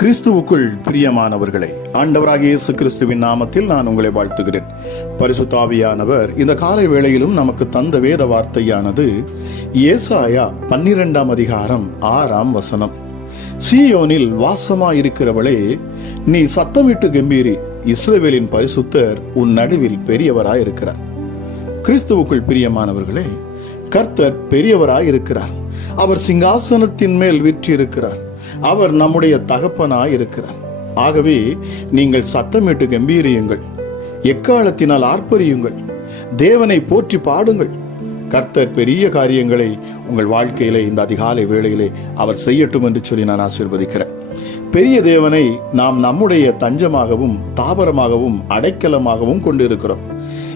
கிறிஸ்துவுக்குள் பிரியமானவர்களே ஆண்டவராகிய இயேசு கிறிஸ்துவின் நாமத்தில் நான் உங்களை வாழ்த்துகிறேன். பரிசுத்தாவியானவர் இந்த காலை வேளையிலும் நமக்கு தந்த வேத வார்த்தையானது ஏசாயா பன்னிரெண்டாம் அதிகாரம் ஆறாம் வசனம். சீயோனில் வாசமாயிருக்கிறவளே நீ சத்தமிட்டு கம்பீரி இஸ்ரேவேலின் பரிசுத்தர் உன் நடுவில் பெரியவராயிருக்கிறார். கிறிஸ்துவுக்குள் பிரியமானவர்களே கர்த்தர் பெரியவராய் இருக்கிறார் அவர் சிங்காசனத்தின் மேல் விற்றிருக்கிறார். அவர் நம்முடைய தகப்பனாய் இருக்கிறார் ஆகவே நீங்கள் சத்தமிட்டு கம்பீரியுங்கள் எக்காலத்தினால் ஆர்ப்பரியுங்கள் தேவனை போற்றி பாடுங்கள். கர்த்தர் பெரிய காரியங்களை உங்கள் வாழ்க்கையிலே இந்த அதிகாலை வேளையிலே அவர் செய்யட்டும் என்று சொல்லி நான் ஆசீர்வதிக்கிறேன். பெரிய தேவனை நாம் நம்முடைய தஞ்சமாகவும் தாபரமாகவும் அடைக்கலமாகவும் கொண்டிருக்கிறோம்.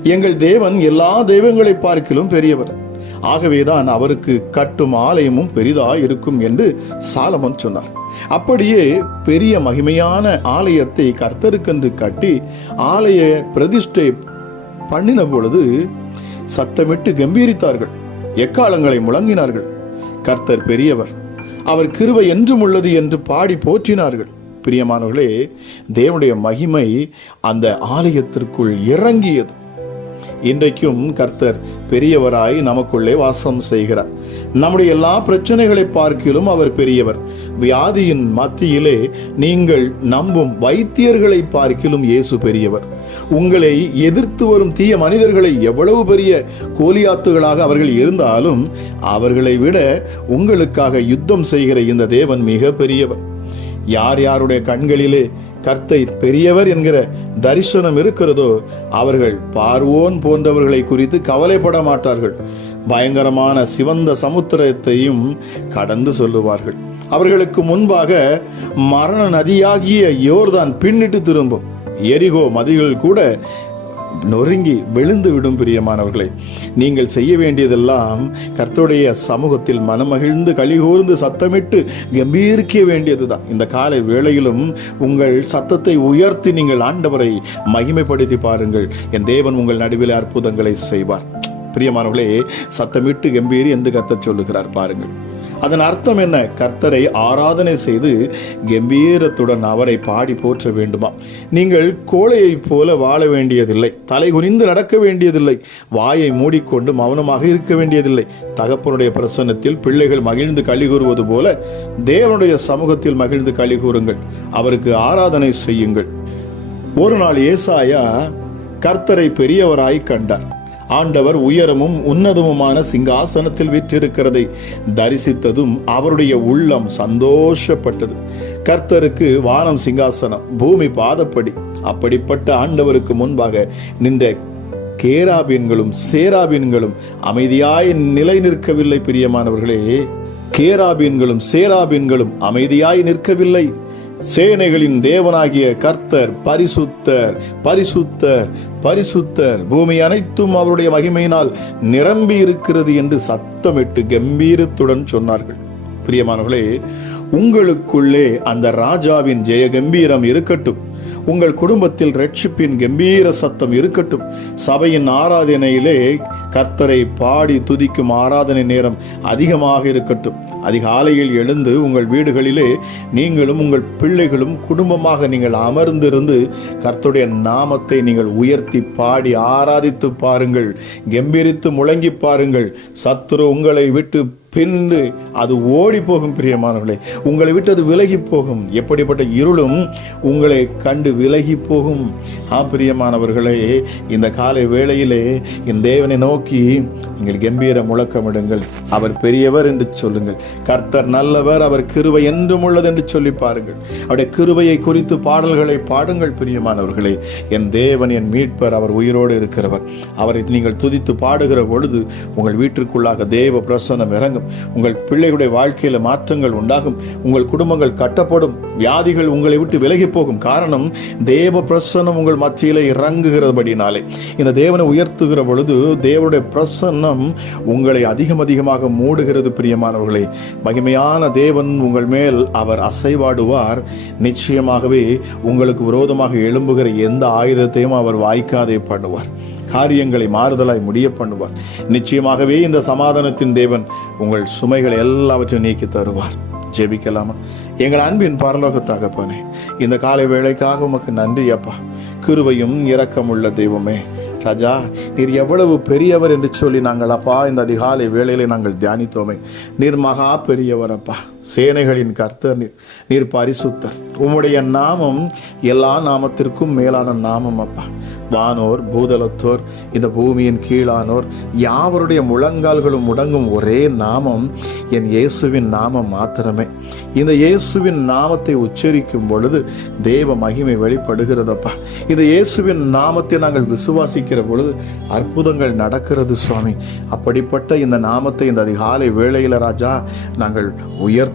எங்கள் தேவன் எல்லா தெய்வங்களை பார்க்கிலும் பெரியவர். ஆகவேதான் அவருக்கு கட்டும் ஆலயமும் பெரிதாக இருக்கும் என்று சாலமன் சொன்னார். அப்படியே பெரிய மகிமையான ஆலயத்தை கர்த்தருக்கென்று கட்டி ஆலய பிரதிஷ்டை பண்ணின பொழுது சத்தமிட்டு கம்பீரித்தார்கள். எக்காலங்களை முழங்கினார்கள். கர்த்தர் பெரியவர் அவர் கிருவை என்றும் உள்ளது என்று பாடி போற்றினார்கள். பிரியமானவர்களே தேவனுடைய மகிமை அந்த ஆலயத்திற்குள் இறங்கியது. இன்றைக்கும் கர்த்தர் பெரியவராய் நமக்குள்ளே வாசம் செய்கிறார். நம்முடைய எல்லா பிரச்சனைகளை பார்க்கிலும் அவர் பெரியவர். வியாதியின் மத்தியிலே நீங்கள் நம்பும் வைத்தியர்களை பார்க்கிலும் இயேசு பெரியவர். உங்களை எதிர்த்து வரும் தீய மனிதர்களை எவ்வளவு பெரிய கோலியாத்துகளாக அவர்கள் இருந்தாலும் அவர்களை விட உங்களுக்காக யுத்தம் செய்கிற இந்த தேவன் மிக பெரியவர் யார் யாருடைய கண்களிலே கர்த்தை பெரியவர் என்கிற தரிசனம் இருக்கிறதோ அவர்கள் பார்வோன் போன்றவர்களை குறித்து கவலைப்பட மாட்டார்கள். பயங்கரமான சிவந்த சமுத்திரத்தையும் கடந்து சொல்லுவார்கள். அவர்களுக்கு முன்பாக மரண நதியாகிய யோர்தான் பின்னிட்டு திரும்பும். எரிகோ மதிகள் கூட நொறுங்கி விழுந்து விடும் பிரியமானவர்களே நீங்கள் செய்ய வேண்டியதெல்லாம் கர்த்தருடைய சமூகத்தில் மனமகிழ்ந்து கலிகூர்ந்து சத்தமிட்டு கம்பீரிக்க வேண்டியதுதான். இந்த காலை வேளையிலும் உங்கள் சத்தத்தை உயர்த்தி நீங்கள் ஆண்டவரை மகிமைப்படுத்தி பாருங்கள். என் தேவன் உங்கள் நடுவில் அற்புதங்களை செய்வார். பிரியமானவர்களே சத்தமிட்டு கம்பீரி என்று கர்த்தர் சொல்லுகிறார். பாருங்கள். அதன் அர்த்தம் என்ன? கர்த்தரை ஆராதனை செய்து கம்பீரத்துடன் அவரை பாடி போற்ற வேண்டுமா? நீங்கள் கோழையைப் போல வாழ வேண்டியதில்லை. தலை குனிந்து நடக்க வேண்டியதில்லை. வாயை மூடிக்கொண்டு மௌனமாக இருக்க வேண்டியதில்லை. தகப்பனுடைய பிரசன்னத்தில் பிள்ளைகள் மகிழ்ந்து களி கூறுவது போல தேவனுடைய சமூகத்தில் மகிழ்ந்து களி கூறுங்கள். அவருக்கு ஆராதனை செய்யுங்கள். ஒரு நாள் ஏசாயா கர்த்தரை பெரியவராய் கண்டார். ஆண்டவர் உயரமும் உன்னதமுமான சிங்காசனத்தில் விற்றிருக்கிறதை தரிசித்ததும் அவருடைய உள்ளம் சந்தோஷப்பட்டது. கர்த்தருக்கு வானம் சிங்காசனம் பூமி பாதப்படி. அப்படிப்பட்ட ஆண்டவருக்கு முன்பாக நின்ற கேராபீன்களும் சேராபீன்களும் அமைதியாய் நிலை நிற்கவில்லை பிரியமானவர்களே. கேராபீன்களும் சேராபீன்களும் அமைதியாய் நிற்கவில்லை. சேனைகளின் தேவனாகிய கர்த்தர் பரிசுத்தர் பரிசுத்தர் பரிசுத்தர். பூமி அனைத்தும் அவருடைய மகிமையினால் நிரம்பி இருக்கிறது என்று சத்தமிட்டு கம்பீரத்துடன் சொன்னார்கள். பிரியமானவர்களே உங்களுக்குள்ளே அந்த ராஜாவின் ஜெய கம்பீரம் இருக்கட்டும். உங்கள் குடும்பத்தில் ரட்சிப்பின் கம்பீர சத்தம் இருக்கட்டும். சபையின் ஆராதனையிலே கர்த்தரை பாடி துதிக்கும் ஆராதனை நேரம் அதிகமாக இருக்கட்டும். அதிகாலையில் எழுந்து உங்கள் வீடுகளிலே நீங்களும் உங்கள் பிள்ளைகளும் குடும்பமாக நீங்கள் அமர்ந்திருந்து கர்த்தருடைய நாமத்தை நீங்கள் உயர்த்தி பாடி ஆராதித்து பாருங்கள். கம்பீரித்து முழங்கி பாருங்கள். சத்துரு உங்களை விட்டு பின்னு அது ஓடி போகும் பிரியமானவர்களே. உங்களை விட்டு அது விலகி போகும். எப்படிப்பட்ட இருளும் உங்களை கண்டு விலகி போகும். ஆ பிரியமானவர்களே இந்த காலை வேளையிலே என் தேவனை நோக்கி நீங்கள் கம்பீர முழக்கமிடுங்கள். அவர் பெரியவர் என்று சொல்லுங்கள். கர்த்தர் நல்லவர் அவர் கிருவை என்றும் உள்ளது என்று சொல்லி பாருங்கள். அவருடைய கிருவையை குறித்து பாடல்களை பாடுங்கள் பிரியமானவர்களே. என் தேவன் என் மீட்பர் அவர் உயிரோடு இருக்கிறவர். அவரை நீங்கள் துதித்து பாடுகிற பொழுது உங்கள் வீட்டிற்குள்ளாக தேவ பிரசனம் இறங்கும். உங்கள் பிள்ளைகளுடைய வாழ்க்கையில் மாற்றங்கள் உண்டாகும். உங்கள் குடும்பங்கள் கட்டப்படும். வியாதிகள் உங்களை விட்டு விலகி போகும். காரணம் தேவ பிரசன்னம் உங்கள் மத்தியில இறங்குகிறபடினாலே. இந்த தேவனை உயர்த்துகிற பொழுது தேவனுடைய பிரசன்னம் உங்களை அதிகம் அதிகமாக மூடுகிறது பிரியமானவர்களே. மகிமையான தேவன் உங்கள் மேல் அவர் அசைவாடுவார். நிச்சயமாகவே உங்களுக்கு விரோதமாக எழும்புகிற எந்த ஆயுதத்தையும் அவர் வாய்க்காதே பண்ணுவார். காரியங்களை மாறுதலாய் முடிய பண்ணுவார். நிச்சயமாகவே இந்த சமாதானத்தின் தேவன் உங்கள் சுமைகளை எல்லாவற்றையும் நீக்கி தருவார். ஜெபிக்கலாமா? எங்கள் அன்பின் பரலோக போனேன் இந்த காலை வேலைக்காக உமக்கு நன்றி அப்பா. கிருவையும் இரக்கமுள்ள தெய்வமே. ராஜா நீர் எவ்வளவு பெரியவர் என்று சொல்லி நாங்கள் அப்பா இந்த அதிகாலை வேளையிலே நாங்கள் தியானித்தோமே. நீர் மகா பெரியவர் அப்பா. சேனைகளின் கர்த்தர் நீர் நீர் பரிசுத்தர். உம்முடைய நாமம் எல்லா நாமத்திற்கும் மேலான நாமம் அப்பா. வானோர் பூதலத்தோர் இந்த பூமியின் கீழானோர் யாவருடைய முழங்கால்களும் முடங்கும் ஒரே நாமம் என் இயேசுவின் நாமம் மாத்திரமே. இந்த இயேசுவின் நாமத்தை உச்சரிக்கும் பொழுது தேவ மகிமை வெளிப்படுகிறதப்பா. இந்த இயேசுவின் நாமத்தை நாங்கள் விசுவாசிக்கிற பொழுது அற்புதங்கள் நடக்கிறது சுவாமி. அப்படிப்பட்ட இந்த நாமத்தை இந்த அதிகாலை வேளையில ராஜா நாங்கள்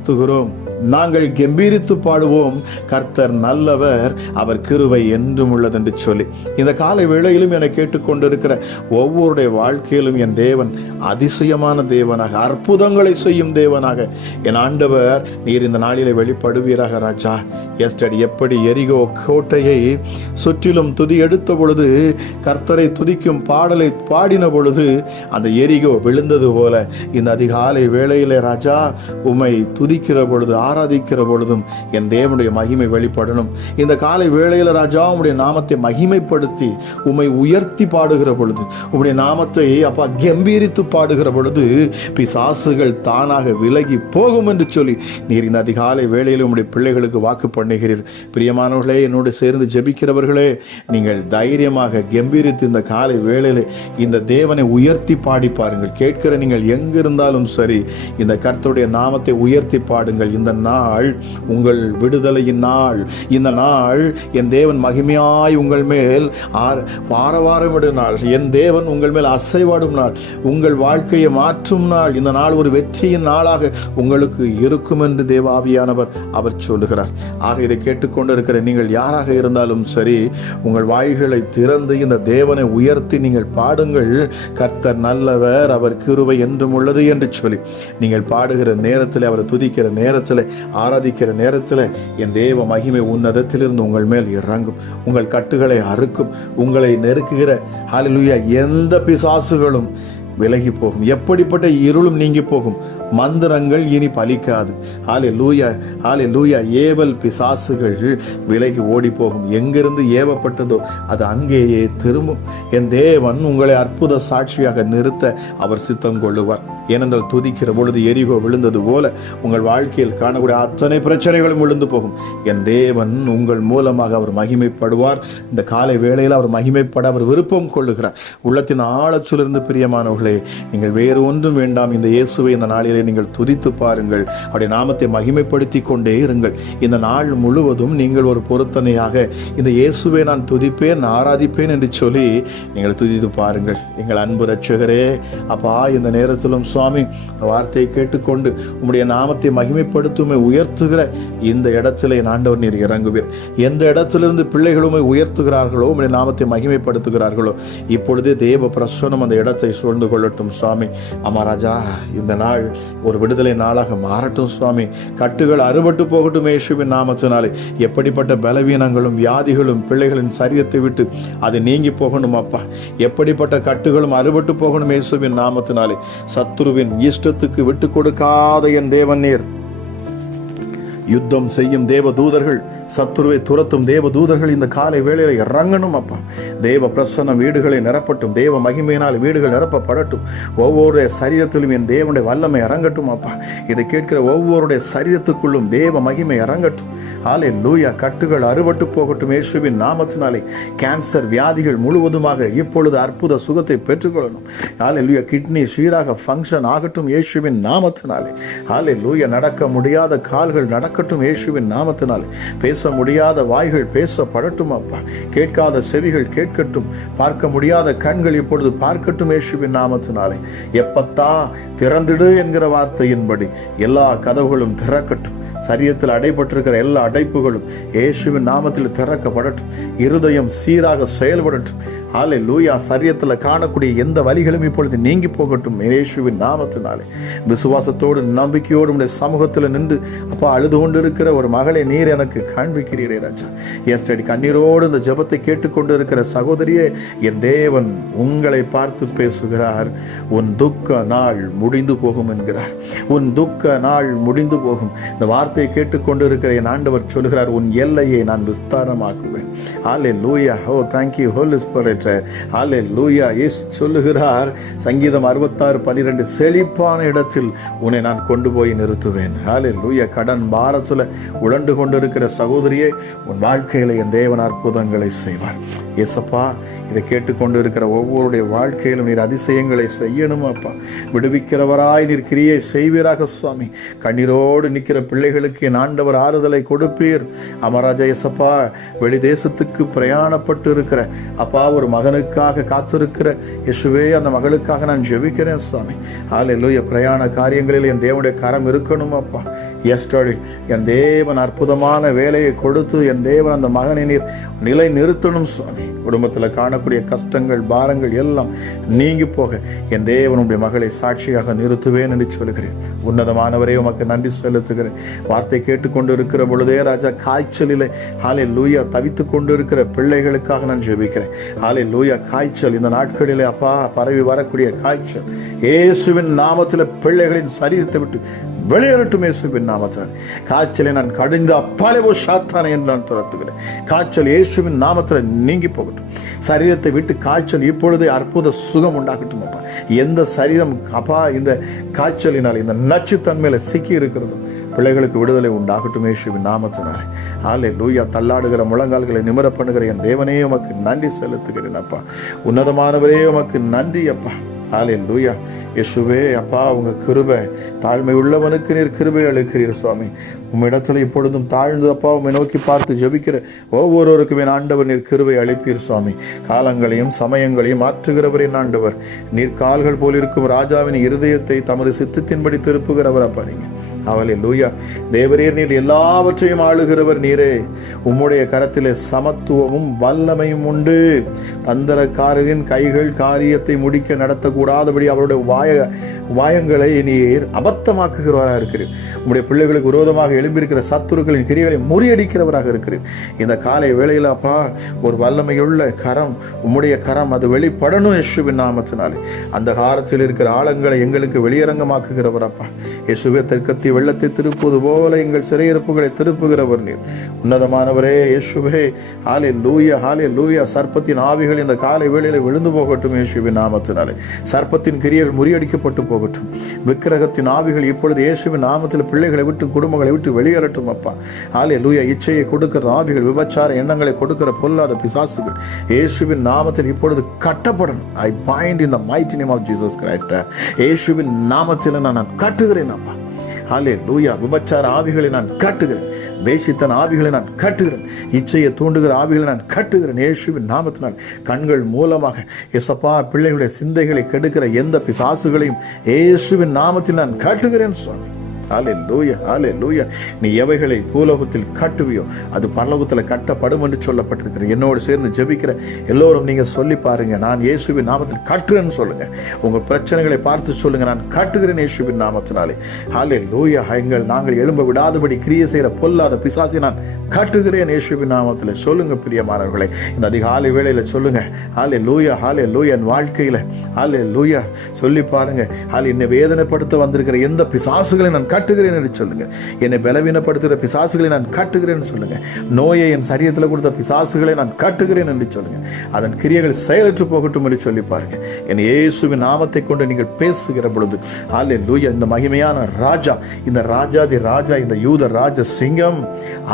உயர்த்துகிறோம் நாங்கள் கெம்பீரித்து பாடுவோம். கர்த்தர் நல்லவர் அவர் கிருவை என்றும் உள்ளது என்று சொல்லி. இந்த காலை வேளையிலும் என கேட்டுக்கொண்டிருக்கிற ஒவ்வொருடைய வாழ்க்கையிலும் என் தேவன் அதிசயமான தேவனாக அற்புதங்களை செய்யும் தேவனாக. என் ஆண்டவர் நீர் இந்த நாளிலே வெளிப்படுவீராக ராஜா. எஸ்டடி எப்படி எரிகோ கோட்டையை சுற்றிலும் துதி எடுத்த பொழுது கர்த்தரை துதிக்கும் பாடலை பாடின பொழுது அந்த எரிகோ விழுந்தது போல இந்த அதிகாலை வேளையிலே ராஜா உமை துதிக்கிற பொழுது ஆராதிக்கிற பொழுதும் என் தேவனுடைய மகிமை வெளிப்படணும். இந்த காலை வேளையில் ராஜா உடைய நாமத்தை மகிமைப்படுத்தி உம்மை உயர்த்தி பாடுகிற பொழுது உம்முடைய நாமத்தை அப்பா கம்பீரித்து பாடுகிற பொழுது பிசாசுகள் தானாக விலகி போகும் என்று சொல்லி நீர் இந்த அதிகாலை வேளையில் உம்முடைய பிள்ளைகளுக்கு வாக்கு பண்ணுகிறீர். பிரியமானவர்களே என்னோடு சேர்ந்து ஜெபிக்கிறவர்களே நீங்கள் தைரியமாக கம்பீரித்து இந்த காலை வேளையில் இந்த தேவனை உயர்த்தி பாடி பாருங்கள். கேட்கிற நீங்கள் எங்கிருந்தாலும் சரி இந்த கர்த்தருடைய நாமத்தை உயர்த்தி பாடுங்கள். இந்த நாள் உங்கள் விடுதலையின் நாள். இந்த நாள் என் தேவன் மகிமையாய் உங்கள் மேல் ஆர் பாரவாரமிடும் நாள். என் தேவன் உங்கள் மேல் அசைவாடும் நாள். உங்கள் வாழ்க்கையை மாற்றும் நாள். இந்த நாள் ஒரு வெற்றியின் நாளாக உங்களுக்கு இருக்கும் என்று தேவாவியானவர் அவர் சொல்லுகிறார். ஆக இதை கேட்டுக்கொண்டு இருக்கிற நீங்கள் யாராக இருந்தாலும் சரி உங்கள் வாய்களை திறந்து இந்த தேவனை உயர்த்தி நீங்கள் பாடுங்கள். கர்த்தர் நல்லவர் அவர் கிருபை என்றும் உள்ளது என்று சொல்லி நீங்கள் பாடுகிற நேரத்தில் அவரை துதிக்கிற நேரத்தில் ஆராதிக்கிற நேரத்தில் என் தேவ மகிமை உன்னதத்திலிருந்து உங்கள் மேல் இறங்கும். உங்கள் கட்டுகளை அறுக்கும். உங்களை நெருக்குகிற ஹாலிலுயா எந்த பிசாசுகளும் விலகி போகும். எப்படிப்பட்ட இருளும் நீங்கி போகும். மந்திரங்கள் இனி பலிக்காது. ஆலே லூயா ஆலே லூயா ஏவல் பிசாசுகள் விலகி ஓடி போகும் எங்கிருந்து ஏவப்பட்டதோ அது அங்கேயே திரும்பும். என் தேவன் உங்களை அற்புத சாட்சியாக நிறுத்த அவர் சித்தம் கொள்ளுவார். ஏனென்றால் துதிக்கிற பொழுது எரிகோ விழுந்தது போல உங்கள் வாழ்க்கையில் காணக்கூடிய அத்தனை பிரச்சனைகளும் விழுந்து போகும். என் தேவன் உங்கள் மூலமாக அவர் மகிமைப்படுவார். இந்த காலை வேளையில் அவர் மகிமைப்பட அவர் விருப்பம் கொள்ளுகிறார். உள்ளத்தின் ஆழச்சிலிருந்து பிரியமானவர்களே நீங்கள் வேறு ஒன்றும் வேண்டாம். இந்த இயேசுவை இந்த நாளிலே நீங்கள் துதித்து பாருங்கள். அவருடைய நாமத்தை மகிமைப்படுத்தி கொண்டே இருங்கள். இந்த நாள் முழுவதும் நீங்கள் ஒரு பொருத்தனையாக இந்த இயேசுவை நான் துதிப்பேன் ஆராதிப்பேன் என்று சொல்லி நீங்கள் துதித்து பாருங்கள். எங்கள் அன்பு ரட்சகரே அப்பா இந்த நேரத்திலும் சுவாமி இந்த வார்த்தையை கேட்டுக்கொண்டு உம்முடைய நாமத்தை மகிமைப்படுத்துமை உயர்த்துகிற இந்த இடத்திலே ஆண்டவர் நீர் இறங்குவீர் எந்த இடத்திலிருந்து பிள்ளைகளுமே உயர்த்துகிறார்களோ உம்முடைய நாமத்தை மகிமைப்படுத்துகிறார்களோ இப்பொழுதே தேவ பிரசனம் அந்த இடத்தை சூழ்ந்து கொள்ளட்டும் சுவாமி. அம்மா ராஜா இந்த நாள் ஒரு விடுதலை நாளாக மாறட்டும் சுவாமி. கட்டுகள் அறுபட்டு போகட்டும் இயேசுவின் நாமத்தினாலே. எப்படிப்பட்ட பலவீனங்களும் வியாதிகளும் பிள்ளைகளின் சரியத்தை விட்டு அது நீங்கி போகணும் அப்பா. எப்படிப்பட்ட கட்டுகளும் அறுபட்டு போகணும் இயேசுவின் நாமத்தினாலே. சத்துருவின் இஷ்டத்துக்கு விட்டு கொடுக்காத என் தேவன் நேர். யுத்தம் செய்யும் தேவ தூதர்கள் சத்துருவை துரத்தும் தேவ தூதர்கள் இந்த காலை வேளையில் இறங்கணும் அப்பா. தேவ பிரசன்னம் வீடுகளை நிரப்பட்டும் தேவ மகிமையினால் வீடுகள் நிரப்பப்படட்டும். ஒவ்வொரு சரீரத்திலும் என் தேவனுடைய வல்லமை இறங்கட்டும் அப்பா. இதை கேட்கிற ஒவ்வொருடைய சரீரத்துக்குள்ளும் தேவ மகிமை இறங்கட்டும். ஆலே லூயா கட்டுகள் அறுபட்டு போகட்டும் இயேசுவின் நாமத்தினாலே. கேன்சர் வியாதிகள் முழுவதுமாக இப்பொழுது அற்புத சுகத்தை பெற்றுக்கொள்ளணும். ஆலே லூயா கிட்னி சீராக ஃபங்க்ஷன் ஆகட்டும் இயேசுவின் நாமத்தினாலே. ஆலே லூயா நடக்க முடியாத கால்கள் நடக்கட்டும் இயேசுவின் நாமத்தினாலே. பேச முடியாத வாய்கள் பேசப்படட்டும் அப்பா. கேட்காத செவிகள் கேட்கட்டும். பார்க்க முடியாத கண்கள் இப்பொழுது பார்க்கட்டும் ஏசுவின் நாமத்தினாலே. எப்பத்தா திறந்திடு என்கிற வார்த்தையின்படி எல்லா கதவுகளும் திறக்கட்டும். சரியத்தில் அடைபட்டிருக்கிற எல்லா அடைப்புகளும் இயேசுவின் நாமத்தில் திறக்கப்படட்டும். இருதயம் சீராக செயல்படட்டும். ஹாலே லூயா சரியத்தில் காணக்கூடிய எந்த வழிகளும் இப்பொழுது நீங்கி போகட்டும் இயேசுவின் நாமத்தினாலே. விசுவாசத்தோடு நம்பிக்கையோடு உடைய சமூகத்தில் நின்று அப்பா அழுது கொண்டு இருக்கிற ஒரு மகளை நீர் எனக்கு காண்பிக்கிறீரே ராஜா. எஸ்டடி கண்ணீரோடு இந்த ஜெபத்தை கேட்டுக்கொண்டு இருக்கிற சகோதரியே என் தேவன் உங்களை பார்த்து பேசுகிறார். உன் துக்க நாள் முடிந்து போகும் என்கிறார். உன் துக்க நாள் முடிந்து போகும். இந்த வார்த்தையை கேட்டுக்கொண்டு இருக்கிற என் ஆண்டவர் சொல்கிறார் உன் எல்லையை நான் விஸ்தாரமாக்குவேன். ஆலே லூயா ஓ தேங்க்யூ ஹோல் ஸ்பிரிட் ஆலே லூயா இஸ் சொல்லுகிறார் சங்கீதம் அறுபத்தாறு பன்னிரெண்டு செழிப்பான இடத்தில் உன்னை நான் கொண்டு போய் நிறுத்துவேன். ஆலே லூயா கடன் பாரத்தில் உழண்டு கொண்டிருக்கிற சகோதரியே உன் வாழ்க்கையில என் தேவன் அற்புதங்களை செய்வார். எசப்பா இதை கேட்டுக்கொண்டு இருக்கிற ஒவ்வொருடைய வாழ்க்கையிலும் நீர் அதிசயங்களை செய்யணும் அப்பா. விடுவிக்கிறவராய் நீர் கிரியை செய்வீராக சுவாமி. கண்ணீரோடு நிற்கிற பிள்ளைகளுக்கு என் ஆண்டவர் ஆறுதலை கொடுப்பீர். அமராஜா எசப்பா வெளி தேசத்துக்கு பிரயாணப்பட்டு இருக்கிற அப்பா ஒரு மகனுக்காக காத்திருக்கிற இயேசுவே அந்த மகளுக்காக நான் ஜெபிக்கிறேன் சுவாமி. ஹalleluya பிரயாண காரியங்களில் என் தேவனுடைய கரம் இருக்கணும் அப்பா. எஸ்டடி என் தேவன் அற்புதமான வேலையை கொடுத்து என் தேவன் அந்த மகனை நீர் நிலை நிறுத்தணும் சுவாமி. குடும்பத்தில் காணக்கூடிய கஷ்டங்கள் பாரங்கள் எல்லாம் நீங்கி போக என் தேவனுடைய மகளை சாட்சியாக நிறுத்துவேன் என்று சொல்கிறேன் உன்னதமானவரே உமக்கு நன்றி செலுத்துகிறேன். வார்த்தை கேட்டுக்கொண்டு இருக்கிற பொழுதே ராஜா காய்ச்சலிலே ஆலை லூயா தவித்து கொண்டு இருக்கிற பிள்ளைகளுக்காக நான் ஜெபிக்கிறேன். ஆலை ஹாலே லூயா காய்ச்சல். இந்த நாட்களிலே அப்பா பரவி வரக்கூடிய காய்ச்சல். இயேசுவின் நாமத்தில் பிள்ளைகளின் சரீரத்தை விட்டு வெளியேறட்டும் இயேசுவின் நாமத்தில். காய்ச்சலை நான் கடிந்த அப்பாலேவோ சாத்தானே என்று நான் துரத்துகிறேன். காய்ச்சல் இயேசுவின் நாமத்தில் நீங்கி போகட்டும். சரீரத்தை விட்டு காய்ச்சல் இப்பொழுது அற்புத சுகம் உண்டாகட்டும் அப்பா. எந்த சரீரம் அப்பா இந்த காய்ச்சலினால் இந்த நச்சுத்தன்மையில் சிக்கி இருக்கிறதோ பிள்ளைகளுக்கு விடுதலை உண்டாகட்டும் இயேசுவின் நாமத்தினாரே ஆலே லூயா தள்ளாடுகிற முழங்கால்களை நிமிர பண்ணுகிற என் தேவனே உமக்கு நன்றி செலுத்துகிறேன் அப்பா. உன்னதமானவரே உமக்கு நன்றி அப்பா. ஆலே லூயா யேசுவே அப்பா உங்க கிருபை. தாழ்மை உள்ளவனுக்கு நீர் கிருபை அளிக்கிறீர் சுவாமி. உம்மிடத்துல இப்பொழுதும் தாழ்ந்து அப்பா உண்மை நோக்கி பார்த்து ஜெபிக்கிற ஒவ்வொருவருக்குமே ஆண்டவர் நீர் கிருபை அளிப்பீர் சுவாமி. காலங்களையும் சமயங்களையும் மாற்றுகிறவரின் ஆண்டவர். நீர் கால்கள் போலிருக்கும் ராஜாவின் இருதயத்தை தமது சித்தத்தின்படி திருப்புகிறவர் அப்பா நீங்க. அவளே லூயா தேவரீர் நீர் எல்லாவற்றையும் ஆளுகிறவர் நீரே. உம்முடைய கரத்திலே சமத்துவமும் வல்லமையும் உண்டு. தந்திரக்காரரின் கைகள் காரியத்தை முடிக்க நடத்தக்கூடாதபடி அவருடைய வாய வாயங்களை நீர் அபத்தமாக்குகிறவராக இருக்கிறீர். உம்முடைய பிள்ளைகளுக்கு விரோதமாக எழும்பியிருக்கிற சத்துருக்களின் கிரிகளை முறியடிக்கிறவராக இருக்கிறீர். இந்த காலை வேளையில் அப்பா ஒரு வல்லமையுள்ள கரம் உம்முடைய கரம் அது வெளிப்படணும் யேசுவின் நாமத்தினாலே. அந்த காலத்தில் இருக்கிற ஆழங்களை எங்களுக்கு வெளியரங்கமாக்குகிறவர் அப்பா. இயேசுவே தெற்கத்தி வெள்ளத்தை திருப்புவது போல எங்கள் சிறையிருப்புகளை திருப்புகிறவர் நீர். உன்னதமானவரே இயேசுவே ஹாலே லூயா ஹாலே லூயா சர்ப்பத்தின் ஆவிகள் இந்த காலை வேளையில் விழுந்து போகட்டும் இயேசுவின் நாமத்தினாலே. சர்ப்பத்தின் கிரியைகள் முறியடிக்கப்பட்டு போகட்டும். விக்கிரகத்தின் ஆவிகள் இப்பொழுது இயேசுவின் நாமத்தில் பிள்ளைகளை விட்டு குடும்பங்களை விட்டு வெளியேறட்டும் அப்பா. ஹாலே லூயா இச்சையை கொடுக்கிற ஆவிகள் விபச்சார எண்ணங்களை கொடுக்கிற பொல்லாத பிசாசுகள் இயேசுவின் நாமத்தில் இப்பொழுது கட்டப்படணும். I point in the mighty name of Jesus Christ இயேசுவின் நாமத்தில் நான் கட்டுகிறேன் அப்பா. ஹாலே லூயா விபச்சார ஆவிகளை நான் காட்டுகிறேன். வேசித்தன் ஆவிகளை நான் காட்டுகிறேன். இச்சையை தூண்டுகிற ஆவிகளை நான் காட்டுகிறேன். இயேசுவின் நாமத்தினால் கண்கள் மூலமாக எசப்பா பிள்ளைகளுடைய சிந்தைகளை கெடுக்கிற எந்த பிசாசுகளையும் இயேசுவின் நாமத்தில் நான் காட்டுகிறேன் சுவாமி. ஹாலே லூயா ஹாலே லூயா நீ எவைகளை பூலோகத்தில் கட்டுவியோ அது பரலோகத்தில் கட்டப்படும் என்று சொல்லப்பட்டிருக்கிறது. என்னோடு சேர்ந்து ஜெபிக்கிற எல்லோரும் நீங்க சொல்லி பாருங்க. நான் இயேசுவின் நாமத்தில் கட்டுறேன்னு சொல்லுங்க. உங்க பிரச்சனைகளை பார்த்து சொல்லுங்க. நான் கட்டுகிறேன் இயேசுவின் நாமத்தினாலே. ஹாலே லூயா எங்கள் நாங்கள் எழும்ப விடாதபடி கிரியை செய்கிற பொல்லாத பிசாசை நான் கட்டுகிறேன் இயேசுவின் நாமத்தில். சொல்லுங்க பிரியமானவர்களை. இந்த அதிகாலை வேளையில சொல்லுங்க. ஹாலே லூயா ஹாலே லூயா என் வாழ்க்கையில. ஹாலே லூயா சொல்லி பாருங்க. ஹாலே என்னை வேதனைப்படுத்த வந்திருக்கிற எந்த பிசாசுகளை நான் கட்டுகிறேன் என்று சொல்லுங்க. என்னை பலவீனப்படுத்துகிற பிசாசுகளை நான் கட்டுகிறேன் சொல்லுங்க. நோயை என் சரியத்தில் கொடுத்த பிசாசுகளை நான் கட்டுகிறேன் என்று சொல்லுங்க. அதன் கிரியைகள் செயலற்று போகட்டும் என்று சொல்லி பாருங்க. என் இயேசுவின் நாமத்தை கொண்டு நீங்கள் பேசுகிற பொழுது ஆலே லூயா இந்த மகிமையான ராஜா இந்த ராஜாதி ராஜா இந்த யூத ராஜ சிங்கம்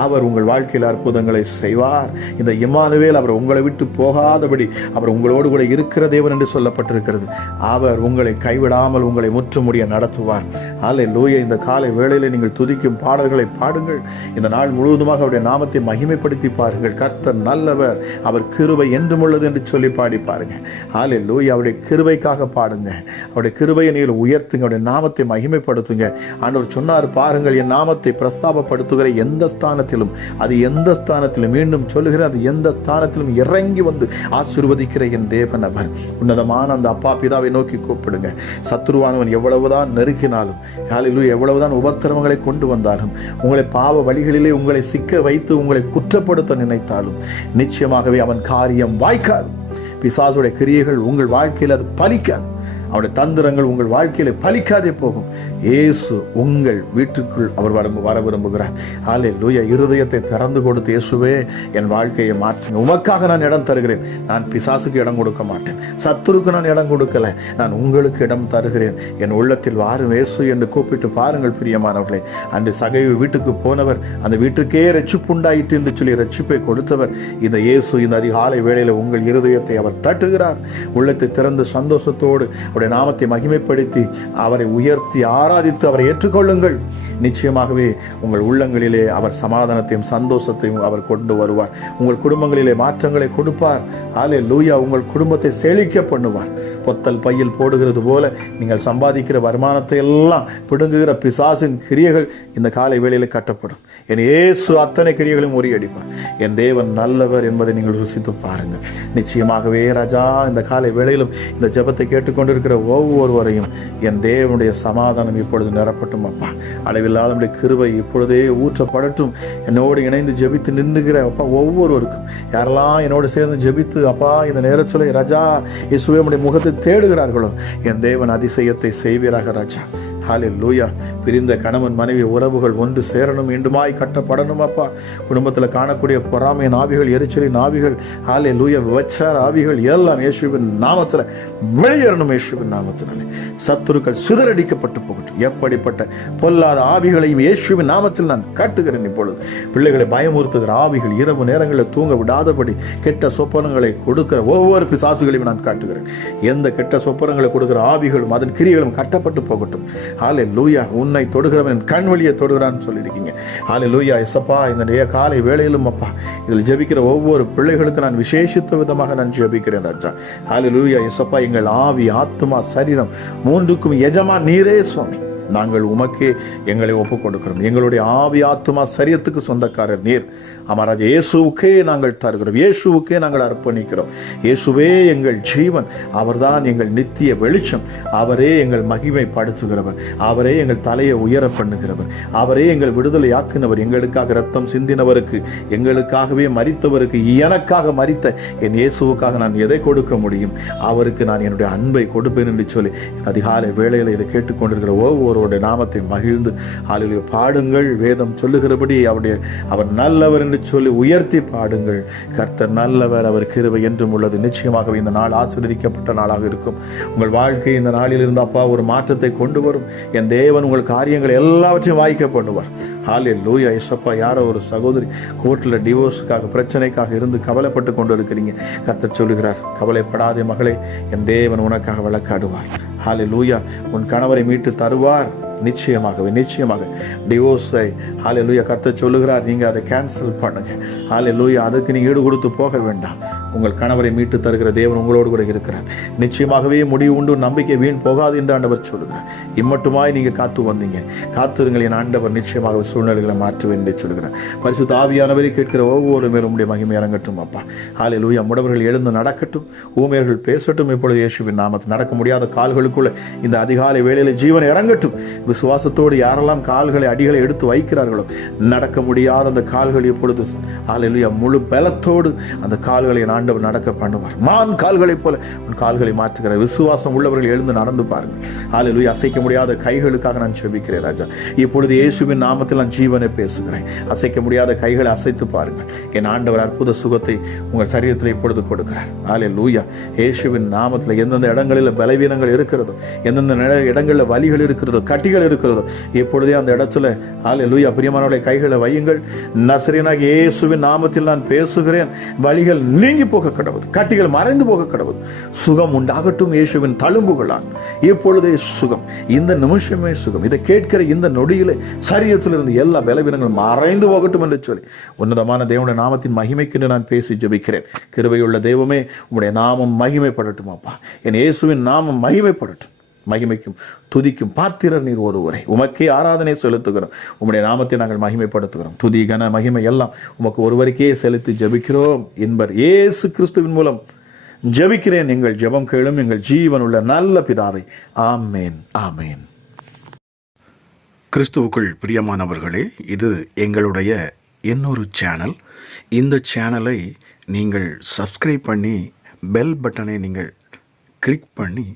அவர் உங்கள் வாழ்க்கையில் அற்புதங்களை செய்வார். இந்த இம்மானுவேல் அவர் உங்களை விட்டு போகாதபடி அவர் உங்களோடு கூட இருக்கிற தேவன் என்று சொல்லப்பட்டிருக்கிறது. அவர் உங்களை கைவிடாமல் உங்களை முற்றுமுடிய நடத்துவார். ஆலை லூயா இந்த காலை வேளையில் நீங்கள் துதிக்கும் பாடல்களை பாடுங்கள். இந்த நாள் முழுவதுமாக அவருடைய நாமத்தை மகிமைப்படுத்தி பாருங்கள். கர்த்தர் நல்லவர். அவர் கிருபை என்றும் உள்ளது என்று சொல்லி பாடி பாருங்க. ஆலே லூய் அவருடைய கிருபைக்காக பாடுங்க. அவருடைய கிருபையை நீங்கள் உயர்த்துங்க. அவருடைய நாமத்தை மகிமைப்படுத்துங்க. ஆண்டவர் சொன்னார் பாருங்கள் என் நாமத்தை பிரஸ்தாபப்படுத்துகிற எந்த ஸ்தானத்திலும் அது எந்த ஸ்தானத்திலும் மீண்டும் சொல்லுகிற அது எந்த ஸ்தானத்திலும் இறங்கி வந்து ஆசிர்வதிக்கிற என் தேவன் அவர். உன்னதமான அந்த அப்பா பிதாவை நோக்கி கூப்பிடுங்க. சத்ருவானவன் எவ்வளவுதான் நெருக்கினாலும் யாழிலு எவ்வளவுதான் உபத்திரவங்களை கொண்டு வந்தாலும் உங்களை பாவ வழிகளிலே உங்களை சிக்க வைத்து உங்களை குற்றப்படுத்த நினைத்தாலும் நிச்சயமாகவே அவன் காரியம் வாய்க்காது. பிசாசுடைய கிரியைகள் உங்கள் வாழ்க்கையில் அது பலிக்காது. அவருடைய தந்திரங்கள் உங்கள் வாழ்க்கையில பலிக்காதே போகும். இயேசு உங்கள் வீட்டுக்குள் அவர் வர வர விரும்புகிறார். ஆலே லூயா இருதயத்தை திறந்து கொடுத்து இயேசுவே என் வாழ்க்கையை மாற்றுங்க. உமக்காக நான் இடம் தருகிறேன். நான் பிசாசுக்கு இடம் கொடுக்க மாட்டேன். சத்துருக்கு நான் இடம் கொடுக்கல. நான் உங்களுக்கு இடம் தருகிறேன். என் உள்ளத்தில் வாரும் இயேசு என்று கூப்பிட்டு பாருங்கள் பிரியமானவர்களே. அன்று சகைவு வீட்டுக்கு போனவர் அந்த வீட்டுக்கே ரட்சிப்புண்டாயிற்று என்று சொல்லி ரட்சிப்பை கொடுத்தவர். இந்த இயேசு இந்த அதிகாலை வேளையில் உங்கள் இருதயத்தை அவர் தட்டுகிறார். உள்ளத்தை திறந்து சந்தோஷத்தோடு அவருடைய நாமத்தை மகிமைப்படுத்தி அவரை உயர்த்தி ஆராதித்து அவரை ஏற்றுக்கொள்ளுங்கள். நிச்சயமாகவே உங்கள் உள்ளங்களிலே அவர் சமாதானத்தையும் சந்தோஷத்தையும் அவர் கொண்டு வருவார். உங்கள் குடும்பங்களிலே மாற்றங்களை கொடுப்பார். ஆலே லூயா உங்கள் குடும்பத்தை செழிக்க பண்ணுவார். பொத்தல் பையில் போடுகிறது போல நீங்கள் சம்பாதிக்கிற வருமானத்தை எல்லாம் பிடுங்குகிற பிசாசின் கிரியைகள் இந்த காலை வேளையில் கட்டப்படும். என் ஏசு அத்தனை கிரியைகளையும் முறியடிப்பார். என் தேவன் நல்லவர் என்பதை நீங்கள் ருசித்து பாருங்கள். நிச்சயமாகவே ராஜா இந்த காலை வேளையிலும் இந்த ஜெபத்தை கேட்டுக்கொண்டிருக்கிற ஒவ்வொருவரையும் என் தேவனுடைய சமாதானம் இப்பொழுது நிரப்பட்டும் அப்பா. அளவில்லாதனுடைய கிருபை இப்பொழுதே ஊற்றப்படட்டும். என்னோடு இணைந்து ஜெபித்து நின்றுகிற அப்பா ஒவ்வொருவருக்கும். யாரெல்லாம் என்னோடு சேர்ந்து ஜெபித்து அப்பா இந்த நேரச்சொலை ராஜா இயேசுவே முகத்தை தேடுகிறார்களோ என் தேவன் அதிசயத்தை செய்வீராக ராஜா. ஹாலே லூயா பிரிந்த கணவன் மனைவி உறவுகள் ஒன்று சேரணும் மீண்டுமாய் கட்டப்படணும் அப்பா. குடும்பத்தில் காணக்கூடிய பொறாமை ஆவிகள் எரிச்சலின் ஆவிகள் ஹாலே லூயா விபச்சார ஆவிகள் எல்லாம் இயேசுவின் நாமத்தில் வெளியேறணும் இயேசுவின் நாமத்தினாலே. சத்துருக்கள் சிதறடிக்கப்பட்டு போகட்டும். எப்படிப்பட்ட பொல்லாத ஆவிகளையும் இயேசுவின் நாமத்தில் நான் காட்டுகிறேன் இப்பொழுது. பிள்ளைகளை பயமுறுத்துகிற ஆவிகள் இரவு நேரங்களில் தூங்க விடாதபடி கெட்ட சொப்பனங்களை கொடுக்கிற ஒவ்வொரு பிசாசுகளையும் நான் காட்டுகிறேன். எந்த கெட்ட சொப்பனங்களை கொடுக்கிற ஆவிகளும் அதன் கிரியைகளும் கட்டப்பட்டு போகட்டும். ஹாலே லூயா உன்னை தொடுகிறவன் கண் வழியை தொடுகிறான்னு சொல்லியிருக்கீங்க. ஹாலே லூயா எஸ்ஸப்பா இந்த நிறைய காலை வேளையிலும் அப்பா இதில் ஜெபிக்கிற ஒவ்வொரு பிள்ளைகளுக்கு நான் விசேஷித்த விதமாக நான் ஜெபிக்கிறேன் ராஜா. ஹாலே லூயா எஸ்ஸப்பா எங்கள் ஆவி ஆத்துமா சரீரம் மூன்றுக்கும் எஜமா நீரே சுவாமி. நாங்கள் உமக்கே எங்களை ஒப்பு கொடுக்கிறோம் எங்களுடைய ஆவி ஆத்துமா சரியத்துக்கு சொந்தக்காரர் நீர். அமராஜ் இயேசுவுக்கே நாங்கள் தருகிறோம். இயேசுவுக்கே நாங்கள் அர்ப்பணிக்கிறோம். இயேசுவே எங்கள் ஜீவன். அவர்தான் எங்கள் நித்திய வெளிச்சம். அவரே எங்கள் மகிமைப்படுத்துகிறவர். அவரே எங்கள் தலையை உயர பண்ணுகிறவர். அவரே எங்கள் விடுதலை ஆக்குனவர் எங்களுக்காக ரத்தம் சிந்தினவருக்கு எங்களுக்காகவே மறித்தவருக்கு எனக்காக மறித்த என் இயேசுவுக்காக நான் எதை கொடுக்க முடியும்? அவருக்கு நான் என்னுடைய அன்பை கொடுப்பேன் என்று சொல்லி அதிகாலை வேளையில் இதை கேட்டுக்கொண்டிருக்கிற ஒவ்வொரு ஒவ்வொருவருடைய நாமத்தை மகிழ்ந்து ஆளுடைய பாடுங்கள். வேதம் சொல்லுகிறபடி அவருடைய அவர் நல்லவர் என்று சொல்லி உயர்த்தி பாடுங்கள். கர்த்தர் நல்லவர் அவர் கிருவை என்றும் உள்ளது. நிச்சயமாகவே இந்த நாள் ஆசீர்வதிக்கப்பட்ட நாளாக இருக்கும். உங்கள் வாழ்க்கை இந்த நாளில் இருந்து அப்பா ஒரு மாற்றத்தை கொண்டு வரும். என் தேவன் உங்கள் காரியங்களை எல்லாவற்றையும் வாய்க்க பண்ணுவார். ஹாலே லூயா இசப்பா யாரோ ஒரு சகோதரி கோர்ட்டில் டிவோர்ஸுக்காக பிரச்சனைக்காக இருந்து கவலைப்பட்டு கொண்டு இருக்கிறீங்க கர்த்தர் சொல்லுகிறார் கவலைப்படாதே மகளே என் தேவன் உனக்காக விளக்காடுவார். ஹாலே லூயா உன் கணவரை மீட்டு தருவார். நிச்சயமாகவே நிச்சயமாக. டிவோர்ஸை ஹாலே லூயா கத்த சொல்லுகிறார் நீங்கள் அதை கேன்சல் பண்ணுங்கள் ஹாலே லூயா அதுக்கு நீங்கள் ஈடு கொடுத்து போக வேண்டாம். உங்கள் கணவரை மீட்டு தருகிற தேவன் உங்களோடு கூட இருக்கிறார். நிச்சயமாகவே முடிவு உண்டு நம்பிக்கை வீண் போகாது என்று ஆண்டவர் சொல்லுகிறார். இம்மட்டுமாய் நீங்கள் காத்து வந்தீங்க. காத்திருங்கள் என் ஆண்டவர் நிச்சயமாக சூழ்நிலைகளை மாற்றுவேன் என்று சொல்லுகிறார். பரிசு தாவியானவரை கேட்கிற ஒவ்வொரு மேலும் உடைய மகிமை இறங்கட்டும் அப்பா. ஹாலே லூயா முடவர்கள் எழுந்து நடக்கட்டும். ஊமையர்கள் பேசட்டும். இப்பொழுது இயேசுவின் நாமத்தில் நடக்க முடியாத கால்களுக்குள்ள இந்த அதிகாலை வேளையில் ஜீவன் இறங்கட்டும். விசுவாசத்தோடு யாரெல்லாம் கால்களை அடிகளை எடுத்து வைக்கிறார்களோ நடக்க முடியாத அந்த கால்கள் இப்பொழுது ஹalleluya முழு பலத்தோடு அந்த கால்களை நான் ஆண்டவர் நடக்க பண்ணுவார். மான் கால்களைப் போல உன் கால்களை மாற்றுகிற விசுவாசம் உள்ளவர்கள் எழுந்து நடந்து பாருங்கள். ஹalleluya அசைக்க முடியாத கைகளுக்காக நான் செபிக்கிறேன் ராஜா. இப்பொழுது இயேசுவின் நாமத்தில் நான் ஜீவனை பேசுகிறேன். அசைக்க முடியாத கைகளை அசைத்து பாருங்கள். என் ஆண்டவர் அற்புத சுகத்தை உங்கள் சரீரத்தில் இப்பொழுது கொடுக்கிறார். ஹalleluya இயேசுவின் நாமத்தில் எந்தெந்த இடங்களில் பலவீனங்கள் இருக்கிறதோ எந்தெந்த இடங்களில் வலிகள் இருக்கிறதோ கட்டிகள் இருக்கிறதோ இப்பொழுதே அந்த இடத்துல ஹalleluya பிரியமானவர்களை கைகளை வையுங்கள். நசரீனாக இயேசுவின் நாமத்தில் நான் பேசுகிறேன். வழிகள் நீங்கி போக கடவுது கட்டிகள் மறைந்து போக கடவுது சுகம் உண்டாகட்டும் இயேசுவின் தழும்புகளால். இப்பொழுதே சுகம் இந்த நிமிஷமே சுகம். இதை கேட்கிற இந்த நொடியிலே சரீரத்திலிருந்து எல்லா பலவீனங்களும் மறைந்து போகட்டும் என்று சொல்லி. உன்னதமான தேவனுடைய நாமத்தின் மகிமைக்கு நான் பேசி ஜபிக்கிறேன். கிருபையுள்ள தெய்வமே உம்முடைய நாமம் மகிமைப்படட்டும் அப்பா. என் இயேசுவின் நாமம் மகிமைப்படட்டும். மகிமைக்கும் துதிக்கும் பாத்திரர் நீர் ஒருவரை. உமக்கே ஆராதனை செலுத்துகிறோம். உம்முடைய நாமத்தை நாங்கள் மகிமைப்படுத்துகிறோம். துதி கன மகிமை எல்லாம் உமக்கு ஒருவருக்கே செலுத்தி ஜெபிக்கிறோம். என்பர் ஏசு கிறிஸ்துவின் மூலம் ஜெபிக்கிறேன். எங்கள் ஜெபம் கேளும் எங்கள் ஜீவனுள்ள நல்ல பிதாவை. ஆமேன் ஆமேன். கிறிஸ்துவுக்குள் பிரியமானவர்களே இது எங்களுடைய இன்னொரு சேனல். இந்த சேனலை நீங்கள் சப்ஸ்கிரைப் பண்ணி பெல் பட்டனை நீங்கள் கிளிக் பண்ணி